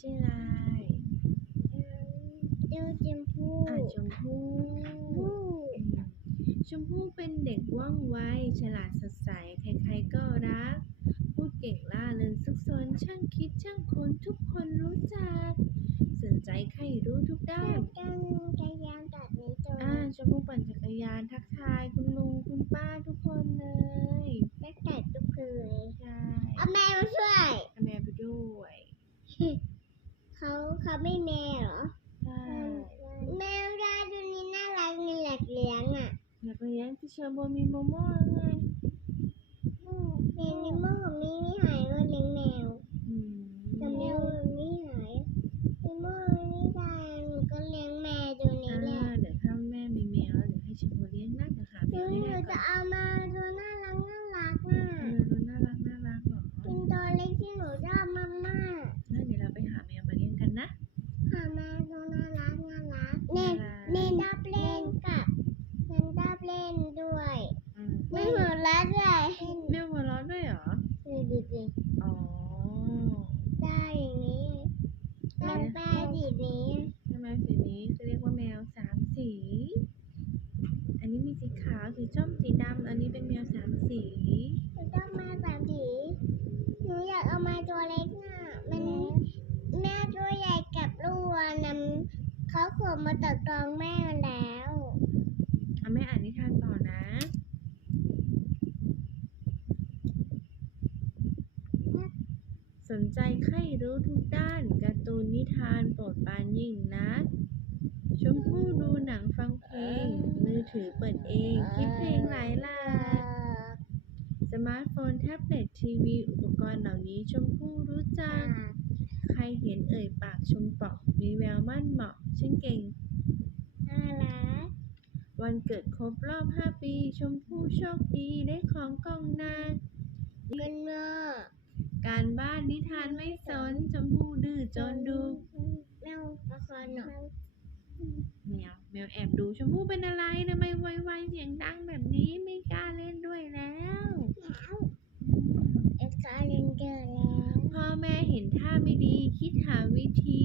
ชื่ออะไรเจ้าชมพู่อ่าชมพู่พู่อืมชมพู่เป็นเด็กว่องไว ฉลาดสดใส ใครๆก็รัก พูดเก่งล่าเริงซุกซนช่างคิดช่างคนทุกคนรู้จัก สนใจใครรู้ทุกด้านกันกระยานตัดนี้ตัวอ่าชมพู่ปั่นจักรยานทักทายคุณลุงคุณป้าทุกคนเลยไม่ตัดทุกคืนใช่เอาแมวมาช่วยเอาแม่ไปด้วย เขาเขาไม่แมวเหรอใช่แมวดาตัวนี้น่ารักนี่แหละเลี้ยงอะอยากเลี้ยงที่เชอร์โบมีโมโม่ไงเลี้ยงนิโม่กับมินิหายก็เลี้ยงแมวอืมแต่แมวมินิหายนิโม่มินิตายหนูก็เลี้ยงแมวตัวนี้อ่าแหละเดี๋ยวถ้าแม่มีแมวแล้วเดี๋ยวให้เชอร์โบเลี้ยงนะเดี๋ยวหาแมหนูวให้หนูได้ก่จะอนเอามาตัวน่ารักน่ารักน่ะ เออดูน่ารักน่ารักเหรอ เป็นตัวเล็กที่หนูชอบมาก งั้นเดี๋ยวเราไปหาแมวมาเลี้ยงกันนะ ๆหามาตัวน่ารักน่ารักเน่นเน่นชอบเล่นกับเน่นชอบเล่นด้วย อืม ไม่หัวเราะด้วยแมวหัวเร้อนด้วยเหรอ ดูดูดูอ๋อ ได้อย่างนี้ได้แป้สีนี้ใช่ไหมสีนี้จะเรียกว่าแมวสามสี อันนี้มีสีขาว สีส้ม สีดำ อันนี้เป็นแมวสามสี หนูชอบมาสามสีหนูอยากเอามาตัวเล็กน่ะมันแม่ตัวใหญ่กับลูกอะนำเขาขวบมาตัดกรองแม่แล้ว เอาแม่อ่านนิทานต่อนะ สนใจใครรู้ทุกด้านการ์ตูนนิทานโปรดปรานยิ่งนัก ชมพู่ดูหนังฟังเพลง มือถือเปิดเองคิดเพลงหลายหลากสมาร์ทโฟนแท็บเล็ตทีวี อุปกรณ์เหล่านี้ชมพู่รู้จัก ใครเห็นเอ่ยปากชมเปาะมีแววมั่นเหมาะช่างเก่ง น่ารัก วันเกิดครบรอบ 5 ปี ชมพู่โชคดีได้ของกองนางกันเนาะ การบ้านนิทานไม่สนชมพู่ดื้อจนดูแมวละครหน่อยแมวแมวแอบดูชมพู่เป็นอะไรทำไมไวๆเสียงดังแบบนี้ไม่กล้าเล่นด้วยแล้วเอ็กซ์เล่นเกอร์แล้วพ่อแม่เห็นท่าไม่ดีคิดหาวิธี